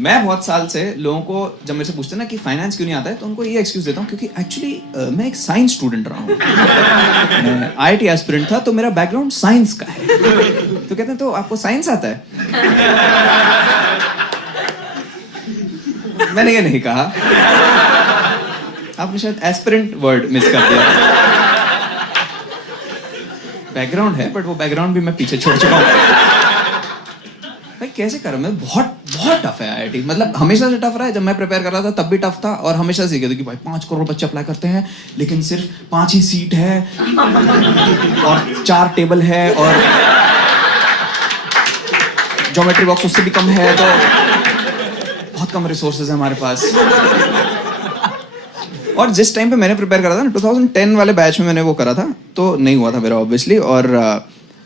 मैं बहुत साल से लोगों को जब मेरे से पूछते हैं ना कि फाइनेंस क्यों नहीं आता है, तो उनको ये एक्सक्यूज देता हूँ क्योंकि एक्चुअली मैं एक साइंस स्टूडेंट रहा हूँ। मैं आईआईटी एस्पिरेंट था, तो मेरा बैकग्राउंड साइंस का है। तो कहते हैं तो आपको साइंस आता है? मैंने ये नहीं कहा, आपने शायद एस्पिरेंट वर्ड मिस कर दिया। बैकग्राउंड है, बट वो बैकग्राउंड भी मैं पीछे छोड़ चुका हूँ। भाई कैसे करूँ मैं? बहुत बहुत टफ है आईआईटी। मतलब हमेशा से टफ रहा है। जब मैं प्रिपेयर कर रहा था तब भी टफ था, और हमेशा से कहते कि भाई 5 करोड़ बच्चे अप्लाई करते हैं लेकिन सिर्फ 5 ही सीट है और 4 टेबल है और ज्योमेट्री बॉक्स उससे भी कम है, तो बहुत कम रिसोर्सेज है हमारे पास। और जिस टाइम पे मैंने प्रिपेयर करा था ना, 2010 वाले बैच में मैंने वो करा था, तो नहीं हुआ था मेरा ऑब्वियसली। और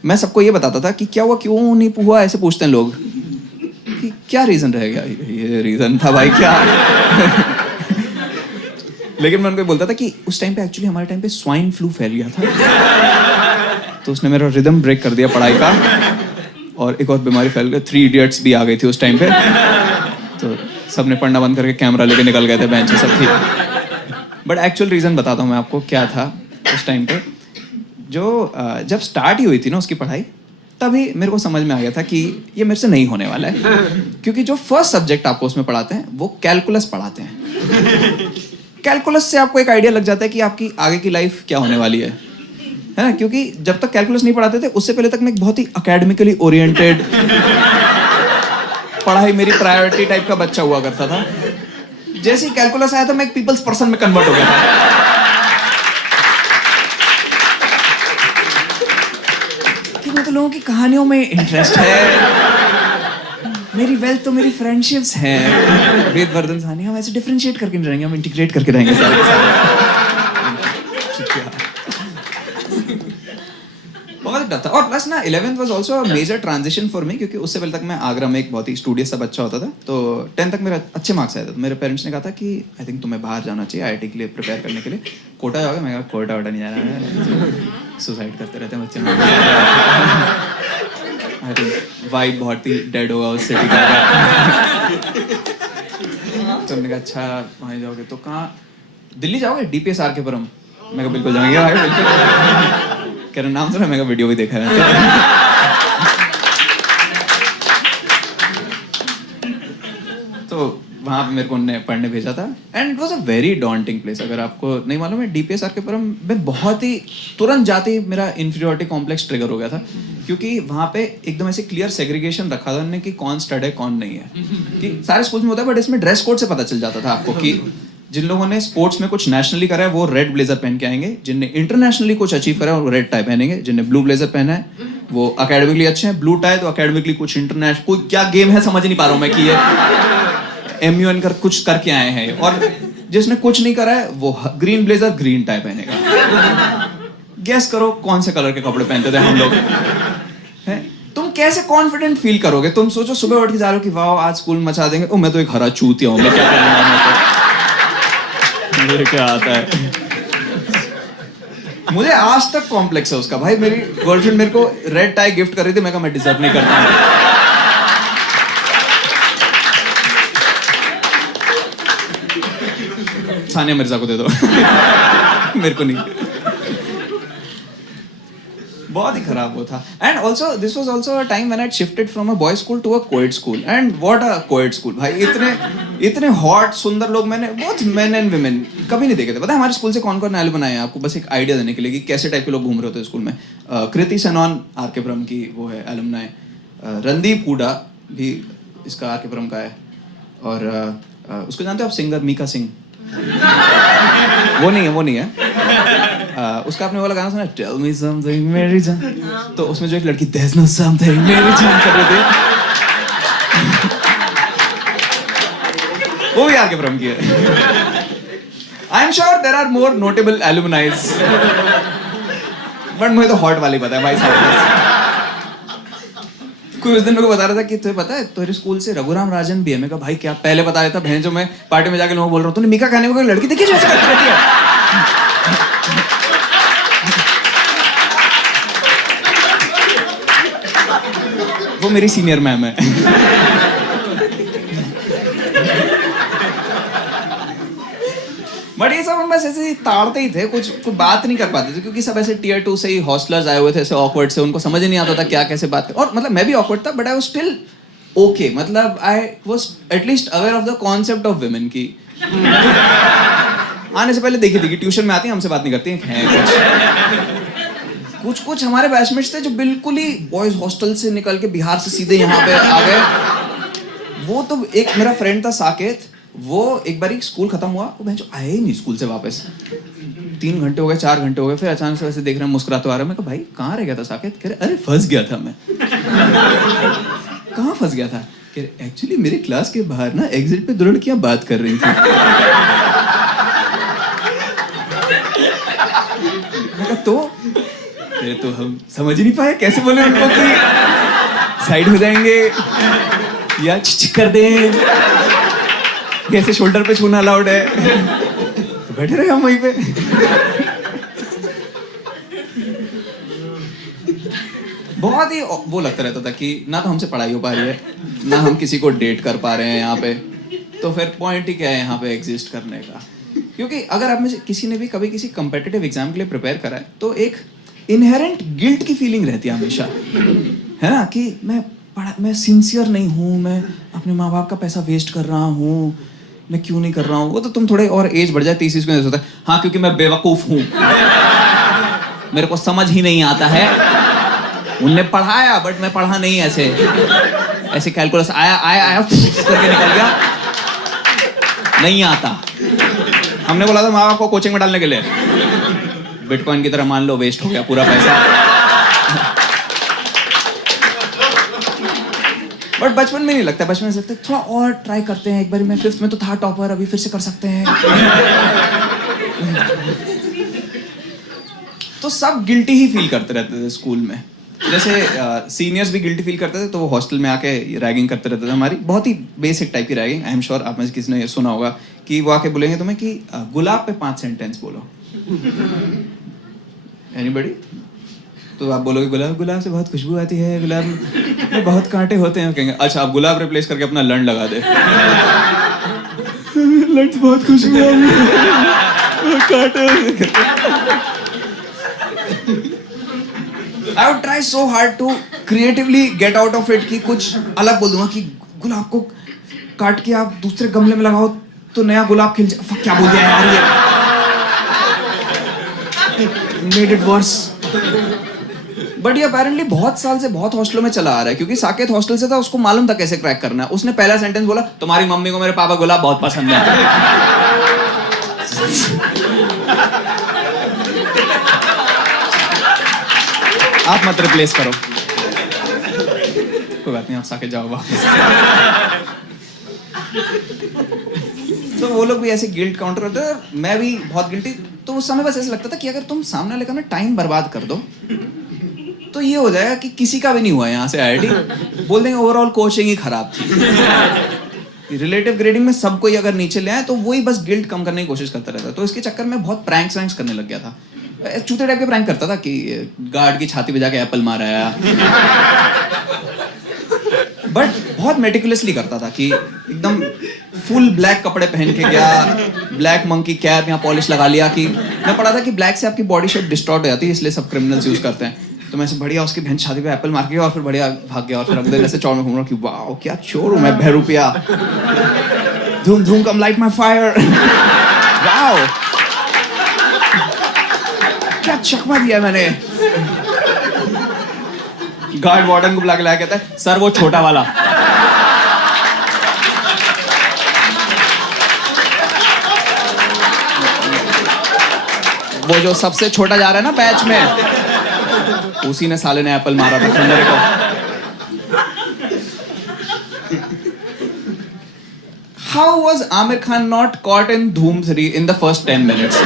मैं सबको ये बताता था कि क्या हुआ, क्यों नहीं हुआ, ऐसे पूछते हैं लोग कि क्या रीजन रहेगा। ये रीजन था भाई क्या। लेकिन मैं उनको बोलता था कि उस टाइम पे एक्चुअली हमारे टाइम पे स्वाइन फ्लू फैल गया था, तो उसने मेरा रिदम ब्रेक कर दिया पढ़ाई का, और एक और बीमारी फैल गई। 3 इडियट्स भी आ गई थी उस टाइम पे, तो सबने पढ़ना बंद करके कैमरा लेके निकल गए थे बेंच पे, सब थी। बट एक्चुअल रीजन बताता हूँ मैं आपको क्या था उस टाइम पे। जो जब स्टार्ट ही हुई थी ना उसकी पढ़ाई, तभी मेरे को समझ में आ गया था कि ये मेरे से नहीं होने वाला है। क्योंकि जो फर्स्ट सब्जेक्ट आपको उसमें पढ़ाते हैं वो कैलकुलस पढ़ाते हैं। कैलकुलस से आपको एक आइडिया लग जाता है कि आपकी आगे की लाइफ क्या होने वाली है ना? क्योंकि जब तक कैलकुलस नहीं पढ़ाते थे उससे पहले तक मैं एक बहुत ही अकेडमिकली ओरिएंटेड, पढ़ाई मेरी प्रायोरिटी टाइप का बच्चा हुआ करता था। जैसे ही कैलकुलस आया था मैं एक पीपल्स पर्सन में कन्वर्ट हो गया था। कि मैं तो लोगों की कहानियों में इंटरेस्ट है, मेरी वेल्थ तो मेरी फ्रेंडशिप्स हैं। वेदवर्धन साहनी, हम ऐसे डिफरेंशिएट करके नहीं रहेंगे, हम इंटीग्रेट करके रहेंगे सारे के सारे। बहुत टफ था। और प्लस ना 11th was also a major transition for me, क्योंकि उससे पहले तक मैं आगरा में एक बहुत ही स्टूडियस सा बच्चा होता था। तो 10th तक मेरा अच्छे मार्क्स आए थे, तो मेरे पेरेंट्स ने कहा था कि आई थिंक तुम्हें बाहर जाना चाहिए आईआईटी के लिए प्रिपेयर करने के लिए। कोटा जाओगे? मैं कहा कोटा वोटा नहीं जाना है, सुसाइड करते रहते हैं बच्चे। आई थिंक वाइब बहुत ही डेड होगा उस सिटी का। तो हमने कहा अच्छा वहीं जाओगे तो कहाँ? दिल्ली जाओगे? डीपीएस आर के पुरम। मैं कहा बिल्कुल जाएंगे भाई, बिल्कुल। कह रहे नाम सुना? मैं वीडियो भी देखा है। तो वहाँ पे मेरे को उन्होंने पढ़ने भेजा था, and it was a very daunting place. अगर आपको नहीं मालूम है, डीपीएस आर के पुरम में बहुत ही तुरंत जाते ही मेरा इंफीरियरिटी कॉम्प्लेक्स ट्रिगर हो गया था, क्योंकि वहाँ पे एकदम ऐसे क्लियर सेग्रीगेशन रखा था उन्होंने कि कौन स्टड है कौन नहीं है। कि सारे स्कूल्स में होता है, बट इसमें ड्रेस कोड से पता चल जाता था आपको कि जिन लोगों ने स्पोर्ट्स में कुछ नेशनली करा है वो रेड ब्लेजर पहन के आएंगे, जिनने इंटरनेशनली कुछ अचीव करा है वो रेड टाई पहनेंगे, जिनने ब्लू ब्लेजर पहना है वो अकेडमिकली अच्छे हैं, ब्लू टाई तो अकेडमिकली कुछ इंटरनेशनल, कोई क्या गेम है समझ नहीं पा रहा हूँ मैं कि ये एमयूएन कर कुछ करके आए हैं, और जिसने कुछ नहीं करा है वो ग्रीन ब्लेजर ग्रीन टाई पहनेगा। गेस करो कौन से कलर के कपड़े पहनते थे हम लोग? है? तुम कैसे कॉन्फिडेंट फील करोगे? तुम सोचो सुबह उठ के जा रहे हो कि वाह आज स्कूल मचा देंगे, ओ मैं तो एक हरा चूतिया हूँ, मैं क्या करूँगा? मुझे क्या आता है? मुझे आज तक कॉम्प्लेक्स है उसका। भाई मेरी गर्लफ्रेंड मेरे को रेड टाई गिफ्ट कर रही थी, मैं कहा मैं डिजर्व नहीं करता हूँ। सानिया मिर्जा को दे दो। मेरे को नहीं। बहुत ही खराब वो था। And also this was also a time when I shifted from a boy school to a coed school, and what a coed school भाई। इतने हॉट सुंदर लोग मैंने बहुत मेन एंड वुमेन कभी नहीं देखे थे। पता है हमारे स्कूल से कौन कौन एल्यूमनी बनाए हैं? आपको बस एक आइडिया देने के लिए कि कैसे टाइप के लोग घूम रहे होते स्कूल में। कृति सेनॉन आर के पुरम की वो है एल्यूमनी। रणदीप हुडा भी इसका आर के पुरम का है। और उसको जानते हो आप, सिंगर मीका सिंह? वो नहीं है। उसका आपने वाला गाना सुना, टेल मी समथिंग मेरी जान? तो उसमें जो एक लड़की देयर नो समथिंग मेरी जान कर रही थी, वो भी आके फ्रॉम की है। I am sure there are more notable alumnis, but मुझे तो हॉट वाली पता है भाई साहब। कोई उस दिन मेरे को बता रहा था कि तुझे पता है तेरे स्कूल से रघुराम राजन भी है। मैं कहा भाई क्या? पहले बता देता बहन, जो मैं पार्टी में जाके लोगों को बोल रहा हूँ तूने मीका खाने को लड़की देखी जो ऐसे करती रहती है। वो वो मेरी सीनियर मैम है। बट ये सब हम बस ऐसे ही ताड़ते ही थे, कुछ बात नहीं कर पाते थे क्योंकि सब ऐसे टियर 2 से ही हॉस्टलर्स आए हुए थे, ऐसे ऑकवर्ड से, उनको समझ ही नहीं आता था क्या कैसे बात कर। और मतलब मैं भी ऑकवर्ड था, but I was still okay, मतलब I was at least aware of the concept of women की। आने से पहले देखी थी कि ट्यूशन में आती हैं, हमसे बात नहीं करती हैं। कुछ हमारे बैचमेट्स थे जो बिल्कुल ही बॉयज हॉस्टल से निकल के बिहार से सीधे यहाँ पे आ गए। वो तो एक मेरा फ्रेंड था साकेत, वो एक बार स्कूल खत्म हुआ, वो बहन आया ही नहीं स्कूल से वापस। 3 घंटे हो गए, 4 घंटे हो गए, फिर अचानक से वैसे देख रहे हैं, मुस्कुराते आ रहा है। मैं कहा भाई कहाँ रह गया था साकेत? कह रहे अरे फंस गया था मैं। कहाँ फंस गया था? कह रहे एक्चुअली मेरे क्लास के बाहर ना एग्जिट पे 2 लड़कियां बात कर रही थी। मैं कहा तो हम समझ ही नहीं पाए कैसे बोले उनको कि साइड हो जाएंगे या चिक कर दें, कैसे शोल्डर पे छूना अलाउड है। तो बैठे रहे हम वहीं पे। बहुत ही वो लगता रहता था कि ना तो हमसे पढ़ाई हो पा रही है, ना हम किसी को डेट कर पा रहे हैं यहाँ पे, तो फिर पॉइंट ही क्या है यहाँ पे एग्जिस्ट करने का। क्योंकि अगर आप में से किसी ने भी कभी किसी कम्पिटिटिव एग्जाम के लिए प्रिपेयर करा है तो एक इनहेरेंट गिल्ट की फीलिंग रहती है हमेशा, है ना, कि मैं सिंसियर नहीं हूँ, मैं अपने माँ बाप का पैसा वेस्ट कर रहा हूँ, मैं क्यों नहीं कर रहा हूँ। वो तो तुम थोड़े और एज बढ़ जाए 30 में होता है, हाँ क्योंकि मैं बेवकूफ हूँ, मेरे को समझ ही नहीं आता है। उनने पढ़ाया बट मैं पढ़ा नहीं, ऐसे कैलकुलस आया करके निकल गया, नहीं आता। हमने बोला था माँ बाप को कोचिंग में डालने के लिए, बिटकॉइन की तरह मान लो वेस्ट हो गया पूरा पैसा। बट बचपन में नहीं लगता, बचपन में लगता है थोड़ा और ट्राई करते हैं एक बार। मैं 5th में तो था टॉपर, अभी फिर से कर सकते हैं। तो सब गिल्टी ही फील करते रहते थे स्कूल में। जैसे सीनियर्स भी गिल्टी फील करते थे तो वो हॉस्टल में आके रैगिंग करते रहते थे, हमारी बहुत ही बेसिक टाइप की रैगिंग। आई एम श्योर आप में से किसी ने सुना होगा कि वो आके बोलेंगे तुम्हें कि गुलाब पे 5 सेंटेंस बोलो। एनीबॉडी? तो आप बोलोगे गुलाब से बहुत खुशबू आती है, गुलाब में बहुत कांटे होते हैं। कहेंगे अच्छा आप गुलाब रिप्लेस करके अपना लंड लगा दे। लंड से बहुत खुशबू आ रही है, कांटे। I would try so hard to creatively get out of it कि कुछ अलग बोल दूंगा कि गुलाब को काट के आप दूसरे गमले में लगाओ तो नया गुलाब खिल जाए। क्या बोल दिया यार ये? Made it worse. बट ये अपेरेंटली बहुत साल से बहुत हॉस्टलों में चला आ रहा है, क्योंकि साकेत हॉस्टल से था, उसको मालूम था कैसे क्रैक करना है। उसने पहला सेंटेंस बोला तुम्हारी मम्मी को मेरे पापा गुलाब बहुत पसंद है। आप मत रिप्लेस करो, कोई बात नहीं, आप साकेत जाओ वापस। तो वो लोग भी ऐसे गिल्ट काउंटर करते थे, मैं भी बहुत गिल्टी। तो उस समय बस ऐसा लगता था कि अगर तुम सामने वाले का ना टाइम बर्बाद कर दो तो ये हो जाएगा कि किसी का भी नहीं हुआ यहाँ से आईआईटी, बोल देंगे ओवरऑल कोचिंग ही खराब थी। रिलेटिव ग्रेडिंग में सबको ही अगर नीचे ले आए तो वही बस गिल्ट कम करने की कोशिश करता रहता। तो इसके चक्कर में बहुत प्रैंक्स करने लग गया था। चूते टाइप के प्रैंक करता था कि गार्ड की छाती पे जाके एप्पल मारा है, बट बहुत मेटिकुलसली करता था कि एकदम फुल ब्लैक कपड़े पहन के गया, ब्लैक मंकी कैप, यहाँ पॉलिश लगा लिया। कि मैं पढ़ा था कि ब्लैक से आपकी बॉडी शेप डिस्टॉर्ट हो जाती है, इसलिए सब क्रिमिनल्स यूज करते हैं। तो मैं बढ़िया उसकी बहन छाती पे एप्पल मार के और फिर बढ़िया भाग गया और फिर अगले दिन ऐसे चौड़ में घूम रहा हूँ कि वाओ क्या चोर हूँ मैं, बहरूपिया, धूम धूम कम लाइट माय फायर, वाओ क्या चकमा दिया मैंने। गार्ड वार्डन को बुला के लाया, कहता है सर वो छोटा वाला। वो जो सबसे छोटा जा रहा है ना बैच में, उसी ने साले ने एप्पल मारा था खंडरे को। How was Amir Khan not caught in Dhoom 3 in the first 10 minutes?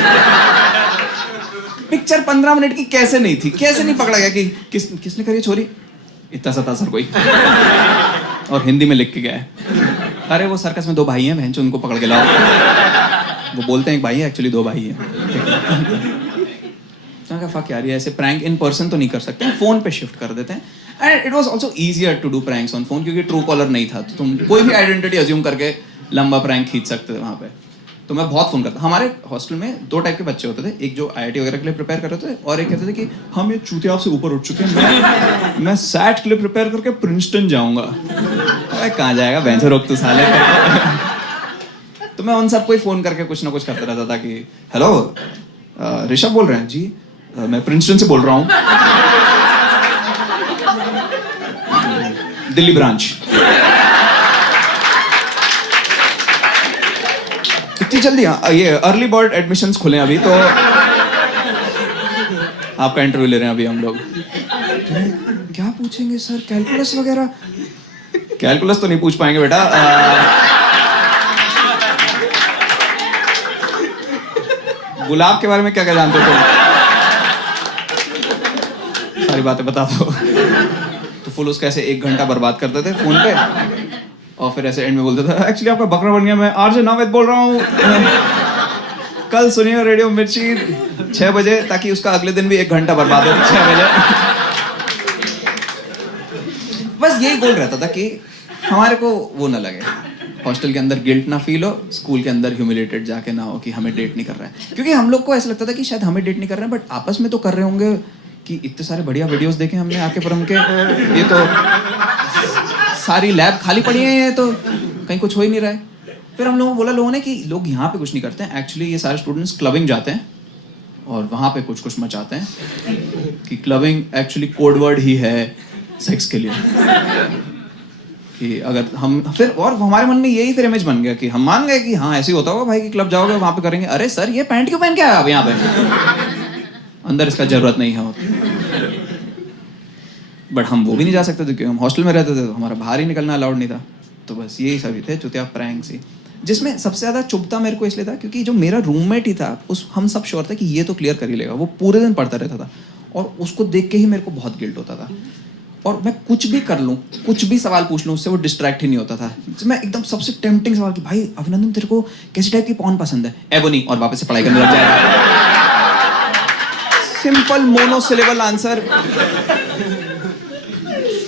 Picture 15 minute की कैसे नहीं थी, कैसे नहीं पकड़ा गया कि किसने करी चोरी? इतना सा सर कोई, और हिंदी में लिख के गया है, अरे वो सर्कस में 2 भाई हैं, बहन उनको पकड़ के लाओ। वो बोलते हैं एक भाई है, एक्चुअली 2 भाई हैं। तो मैंने कहा फक यार, ये ऐसे प्रैंक इन पर्सन तो नहीं कर सकते, फोन पे शिफ्ट कर देते हैं। And it was also easier to do pranks on phone, क्योंकि ट्रू कॉलर नहीं था, तो तुम कोई भी आइडेंटिटी अज्यूम करके लंबा प्रैंक खींच सकते थे वहाँ पे। तो मैं बहुत फोन करता। हमारे हॉस्टल में 2 टाइप के बच्चे होते थे, एक जो IIT वगैरह के लिए प्रिपेयर कर रहे थे, और एक कहते थे कि हम ये चूतिया से ऊपर उठ चुके हैं, मैं सैट के लिए प्रिपेयर करके प्रिंसटन जाऊंगा। अरे कहाँ जाएगा बेंचर, रोक तू साले। तो मैं उन सबको ही फोन करके कुछ ना कुछ करता रहता था कि हेलो ऋषभ बोल रहे हैं जी, मैं प्रिंसटन से बोल रहा हूँ, दिल्ली ब्रांच। इतनी जल्दी? ये अर्ली बर्ड एडमिशंस खुले अभी, तो आपका इंटरव्यू ले रहे हैं अभी हम लोग। क्या पूछेंगे सर, कैलकुलस वगैरह? कैलकुलस तो नहीं पूछ पाएंगे बेटा। गुलाब के बारे में क्या क्या जानते हो तुम? सारी बातें बता दो। तो फुल उसका ऐसे 1 घंटा बर्बाद करते थे फोन पे, और फिर ऐसे एंड में बोलता था एक्चुअली आपका बकरा बन गया, मैं आरजे नावेद बोल रहा हूँ, कल सुनिए रेडियो मिर्ची 6 बजे, ताकि उसका अगले दिन भी 1 घंटा बर्बाद हो 6 बजे। बस यही गोल रहता था कि हमारे को वो ना लगे, हॉस्टल के अंदर गिल्ट ना फील हो, स्कूल के अंदर ह्यूमिलेटेड जाके ना हो कि हमें डेट नहीं कर रहा है। क्योंकि हम लोग को ऐसा लगता था कि शायद हमें डेट नहीं कर रहे हैं, बट आपस में तो कर रहे होंगे, कि इतने सारे बढ़िया वीडियोस देखे हमने आके परम के, ये तो सारी लैब खाली पड़ी है, ये तो कहीं कुछ हो ही नहीं रहा है। फिर हम लोगों को बोला लोगों ने कि लोग यहाँ पे कुछ नहीं करते हैं, एक्चुअली ये सारे स्टूडेंट्स क्लबिंग जाते हैं और वहाँ पे कुछ कुछ मचाते हैं, कि क्लबिंग एक्चुअली कोड वर्ड ही है सेक्स के लिए। कि अगर हम फिर, और हमारे मन में यही फिर इमेज बन गया कि हम मान गए कि हाँ ऐसे ही होता होगा भाई, कि क्लब जाओगे वहाँ पे करेंगे। अरे सर ये पैंट क्यों पहन के आया आप यहाँ पे, अंदर इसका जरूरत नहीं है। बट हम वो भी नहीं जा सकते थे क्योंकि हम हॉस्टल में रहते थे, तो हमारा बाहर ही निकलना अलाउड नहीं था। तो बस यही सभी थे चुतिया प्रैंक्स ही, जिसमें सबसे ज़्यादा चुभता मेरे को इसलिए था क्योंकि जो मेरा रूममेट ही था, उस हम सब श्योर थे कि ये तो क्लियर कर ही लेगा। वो पूरे दिन पढ़ता रहता था और उसको देख के ही मेरे को बहुत गिल्ट होता था, और मैं कुछ भी कर लूँ, कुछ भी सवाल पूछ लूँ, उससे वो डिस्ट्रैक्ट ही नहीं होता था। मैं एकदम सबसे टेम्पटिंग सवाल कि भाई अभिनंदन तेरे को कैसी टाइप की पॉर्न पसंद है, एबोनी, और वापस से पढ़ाई करने लग जाएगा। सिंपल मोनोसिलेबल आंसर,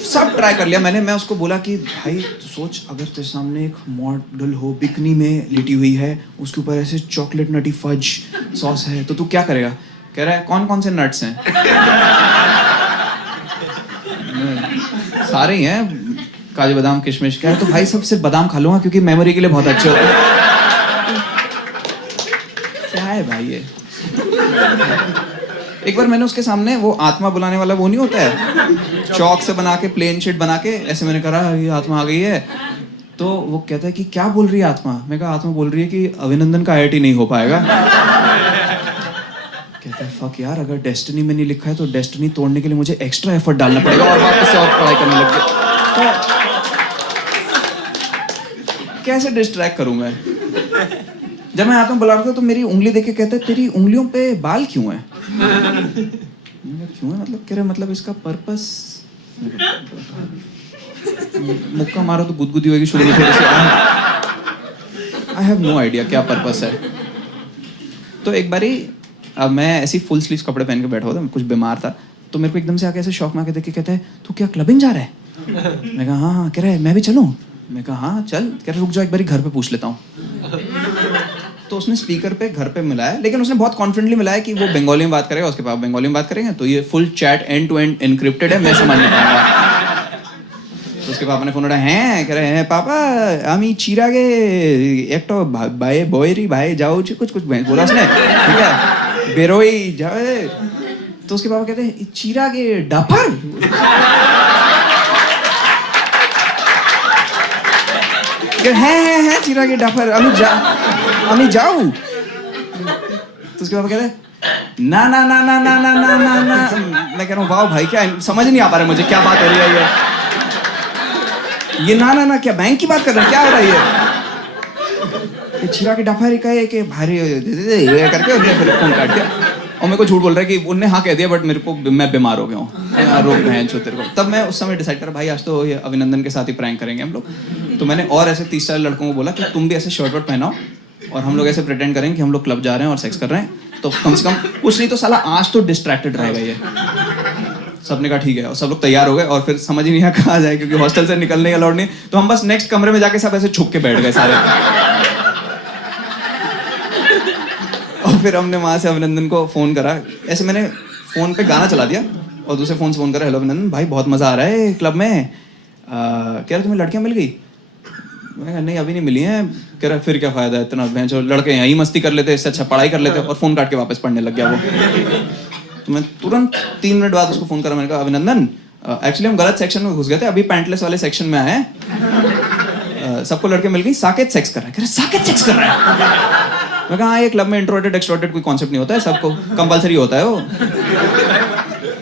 सब ट्राई कर लिया मैंने। मैं उसको बोला कि भाई तो सोच, अगर तेरे सामने एक मॉडल हो, बिकनी में लेटी हुई है, उसके ऊपर ऐसे चॉकलेट नटी फज सॉस है, तो तू क्या करेगा? कह रहा है कौन कौन से नट्स हैं? सारे ही हैं, काजू बादाम किशमिश। कह रहा है तो भाई सब सिर्फ बादाम खा लूंगा क्योंकि मेमोरी के लिए बहुत अच्छे होते हैं। क्या है भाई ये? एक बार मैंने उसके सामने वो आत्मा बुलाने वाला वो नहीं होता है, चौक से बना के प्लेन शीट बना के ऐसे, मैंने कहा ये आत्मा आ गई है। तो वो कहता है कि क्या बोल रही है आत्मा? मैं कहा आत्मा बोल रही है कि अभिनंदन का IIT नहीं हो पाएगा। कहता है फक यार, अगर डेस्टिनी में नहीं लिखा है तो डेस्टिनी तोड़ने के लिए मुझे एक्स्ट्रा एफर्ट डालना पड़ेगा, और वापस से और पढ़ाई करने लग गया। तो कैसे डिस्ट्रैक्ट करूं मैं? जब मैं आत्मा बुला रहा था तो मेरी उंगली देख के कहता है तेरी उंगलियों पे बाल क्यों है? क्यों है मतलब? कह रहे मतलब इसका पर्पस, मुक्का मारो तो गुदगुदी होगी शुरू में थोड़ी सी। आई हैव नो आइडिया क्या पर्पस है। तो एक बारी अब मैं ऐसी फुल स्लीव्स कपड़े पहन के बैठा हुआ था, कुछ बीमार था, तो मेरे को एकदम से आके ऐसे शौक में आके देख के कहता है तू क्या क्लबिंग जा रहा है? मैं कहा हाँ। कह रहा है मैं भी चलूं? मैं कहा हाँ चल। कह रहा रुक जाओ एक बारी घर पे पूछ लेता हूँ। तो उसने स्पीकर पे घर पे मिलाया, लेकिन उसने बहुत कॉन्फिडेंटली मिलाया कि वो बंगाली में बात करेगा, उसके पापा बंगाली में बात करेंगे, तो ये full chat end to end encrypted है, मैं समझ नहीं पाऊंगा। तो उसके पापा ने फोन उठाया, हैं? कह रहे हैं पापा आमी चिरागे एक तो भाई बोयरी भाई जाओ कुछ कुछ बोला उसने, ठीक है, बेरोई जाए। तो उसके पापा कहते हैं चिरागे डाफर? हैं चिरागे डाफर, আমি যাও। तो उसके पापा कहते हैं ना ना ना ना ना ना ना ना ना। मैं कह रहा हूँ वाह भाई, क्या समझ नहीं आ पा रहा मुझे क्या बात हो रही है ये ना ना ना क्या बैंक की बात कर रहे हैं, क्या हो रही है? छिरा के डफा का है कि भारी दे करके उसने फिर फोन काट दिया, और मेरे को झूठ बोल रहा है कि उनने हाँ कह दिया, बट मेरे को मैं बीमार हो गया हूँ, रोक बहन छो तेरे को। तब मैं उस समय डिसाइड करा भाई आज तो ये अभिनंदन के साथ ही प्रैंक करेंगे हम लोग। तो मैंने और ऐसे 30 साल लड़कों को बोला कि तुम भी ऐसे शर्ट वर्ट पहनाओ और हम लोग ऐसे प्रिटेंड करेंगे कि हम लोग क्लब जा रहे हैं और सेक्स कर रहे हैं, तो कम से कम कुछ नहीं तो साला आज तो डिस्ट्रैक्टेड रहेगा ये। सबने कहा ठीक है, और सब लोग तैयार हो गए, और फिर समझ ही नहीं आया कहाँ जाए, क्योंकि हॉस्टल से निकलने का अलाउड नहीं। तो हम बस नेक्स्ट कमरे में जाके सब ऐसे छुप के बैठ गए सारे। और फिर हमने वहां से अभिनंदन को फोन करा, ऐसे मैंने फोन पे गाना चला दिया और दूसरे फोन से फोन करा, हेलो अभिनंदन भाई बहुत मजा आ रहा है क्लब में, कह रहा तुम्हें लड़कियां मिल गई? मैं कहा नहीं अभी नहीं मिली हैं। कह रहा फिर क्या फायदा है इतना, भैंचो लड़के यहीं मस्ती कर लेते, इससे अच्छा पढ़ाई कर लेते। और फोन काट के वापस पढ़ने लग गया वो। तो मैं तुरंत 3 मिनट बाद उसको फोन करा, मैंने कहा अभिनंदन एक्चुअली हम गलत सेक्शन में घुस गए थे, अभी पैंटलेस वाले सेक्शन में आए हैं, सबको लड़के मिल गई, साकेत सेक्स कर रहा है। कह रहा साकेत सेक्स कर रहा है? मैं कहा हाँ ये क्लब में इंट्रोवर्टेड एक्सट्रोवर्टेड कोई कॉन्सेप्ट नहीं होता है, सबको कंपलसरी होता है वो।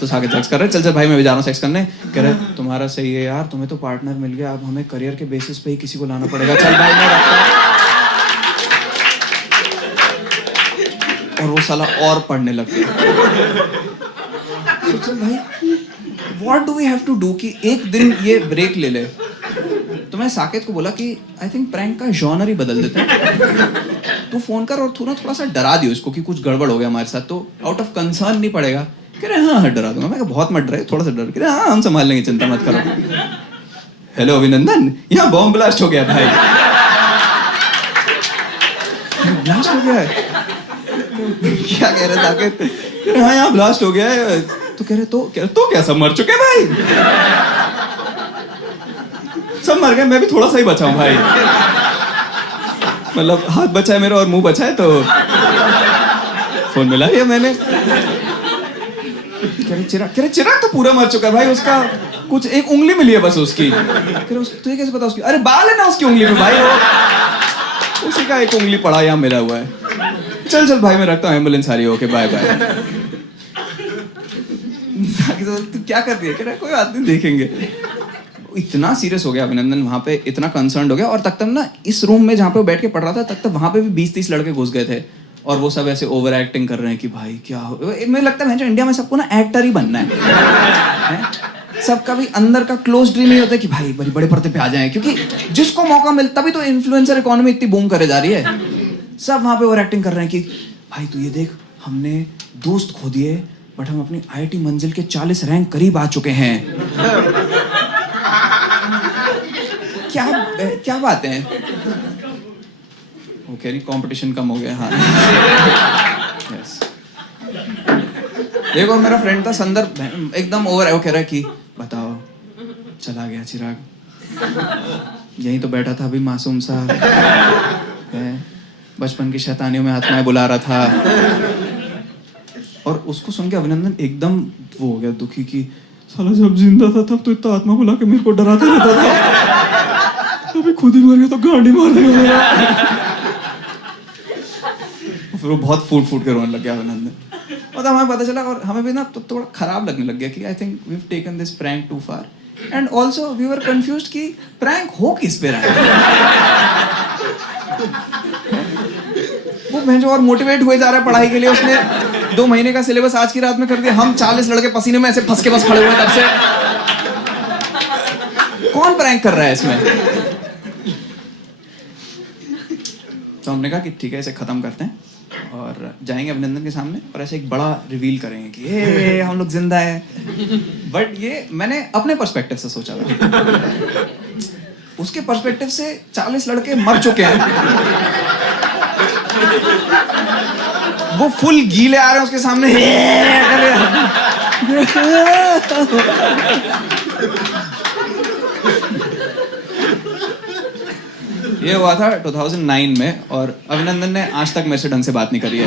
तो साकेत सेक्स कर रहे, चल चल भाई मैं भी जा रहा हूँ सेक्स करने। कह रहे तुम्हारा सही है यार, तुम्हें तो पार्टनर मिल गया, अब हमें करियर के बेसिस पे ही किसी को लाना पड़ेगा, चल भाई मैं रखता हूं। और वो साला और पढ़ने लग गया। सोचो भाई what do we have to do कि एक दिन ये ब्रेक ले ले। तो मैं साकेत को बोला कि आई थिंक प्रैंक का जॉनर ही बदल देते हैं, तू फोन कर और थोड़ा सा डरा दियो इसको कि कुछ गड़बड़ हो गया हमारे साथ, तो आउट ऑफ कंसर्न नहीं पड़ेगा। कह रहे हाँ डरा दूंगा। मैं बहुत मत डरे, थोड़ा सा डर। कह रहे हाँ हम संभाल लेंगे, चिंता मत करो। हेलो अभिनंदन, यहाँ बॉम्ब ब्लास्ट हो गया भाई। ब्लास्ट हो गया है? क्या कह रहे साकेत? कह रहे हाँ यहाँ ब्लास्ट हो गया है। तो कह रहे तो क्या सब मर चुके भाई? सब मर गए, मैं भी थोड़ा सा ही बचा हूं भाई, मतलब हाथ बचा है मेरा और मुंह बचा है, तो फोन मिला लिया मैंने। कह रहे चिराग तो पूरा मर चुका है भाई, उसका कुछ एक उंगली मिली है बस उसकी। तुझे कैसे पता उसकी? अरे बाल है ना उसकी उंगली में भाई, वो उसी का एक उंगली पड़ा यहाँ मिला हुआ है। चल चल भाई मैं रखता हूँ, एम्बुलेंस आ रही है, ओके बाय बाय। तू क्या कर रही है? कह रहा कोई बात नहीं देखेंगे। इतना सीरियस हो गया अभिनंदन वहां पे, इतना कंसर्न हो गया। और तक ना इस रूम में जहाँ पे वो बैठ के पढ़ रहा था, तक वहां पे भी 20-30 लड़के घुस गए थे, और वो सब ऐसे ओवर एक्टिंग कर रहे हैं कि भाई क्या हो। मुझे लगता है इंडिया में सबको ना एक्टर ही बनना है? सबका भी अंदर का क्लोज ड्रीम ही होता है कि भाई बड़े बड़े पर्दे पे आ जाएं, क्योंकि जिसको मौका मिलता, तभी तो इन्फ्लुएंसर इकोनॉमी इतनी बूम करे जा रही है। सब वहां पे ओवर एक्टिंग कर रहे हैं कि भाई तू ये देख, हमने दोस्त खो दिए बट हम अपनी आईआईटी मंजिल के 40 रैंक करीब आ चुके हैं। क्या बात है? ओके नहीं, कंपटीशन कम हो गया। हाँ yes. देखो मेरा फ्रेंड था संदर्भ, एकदम ओवर है, वो कह रहा है कि बताओ चला गया चिराग, यहीं तो बैठा था अभी मासूम सा, बचपन की शैतानियों में आत्माएं बुला रहा था। और उसको सुन के अभिनंदन एकदम वो हो गया दुखी कि साला जब जिंदा था तब तो इतना आत्मा बुला के मेरे को डराता रहता था, अभी खुद ही मर गया तो गांडी मार देगा मेरा। फिर वो बहुत फूट के रोने लग गया अभिनंदन। और हमें पता चला, और हमें भी ना तो थोड़ा खराब लगने लग गया कि I think we have taken this prank too far, and also we were confused कि प्रैंक हो किस पे रहा है। वो भैंजो और मोटिवेट हुए जा रहा है पढ़ाई के लिए, उसने 2 महीने का सिलेबस आज की रात में कर दिया। हम 40 लड़के पसीने में ऐसे फंस के बस खड़े हुए तब से। कौन प्रैंक कर रहा है इसमें? तो हमने कहा कि ठीक है इसे खत्म करते हैं और जाएंगे अभिनंदन के सामने और ऐसे एक बड़ा रिवील करेंगे कि ये हम लोग जिंदा है। बट ये मैंने अपने पर्सपेक्टिव से सोचा था, उसके पर्सपेक्टिव से 40 लड़के मर चुके हैं, वो फुल गीले आ रहे हैं उसके सामने। ये हुआ था 2009 में, और अभिनंदन ने आज तक मेरे से ढंग से बात नहीं करी है।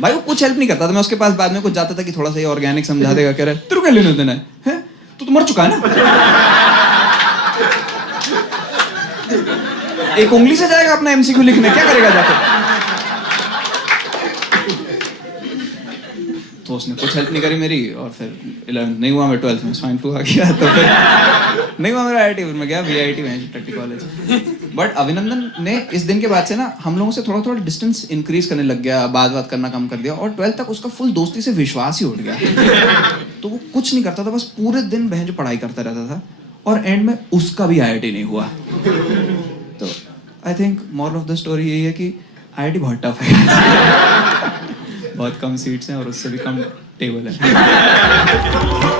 भाई वो कुछ हेल्प नहीं करता था, मैं उसके पास बाद में कुछ जाता था कि थोड़ा सा ये ऑर्गेनिक समझा देगा। कह रहा है तेरे को क्या लेने देना है, तू तो मर चुका है ना। एक उंगली से जाएगा अपना एमसीक्यू लिखने, क्या करेगा जाके? तो उसने कुछ हेल्प नहीं करी मेरी, और फिर 11th नहीं हुआ, मैं 12th में स्वाइन फ्लू आ गया, तो फिर नहीं हुआ मेरा आईआईटी, फिर मैं गया वीआईटी में टेक्टी कॉलेज। बट अभिनंदन ने इस दिन के बाद से ना हम लोगों से थोड़ा थोड़ा डिस्टेंस इंक्रीज करने लग गया, बात करना कम कर दिया, और 12th तक उसका फुल दोस्ती से विश्वास ही उठ गया। तो वो कुछ नहीं करता था, बस पूरे दिन बहन जो पढ़ाई करता रहता था, और एंड में उसका भी आईआईटी नहीं हुआ। तो I think moral of the story यही है कि आईआईटी बहुत टफ है। बहुत कम सीट्स हैं और उससे भी कम टेबल है.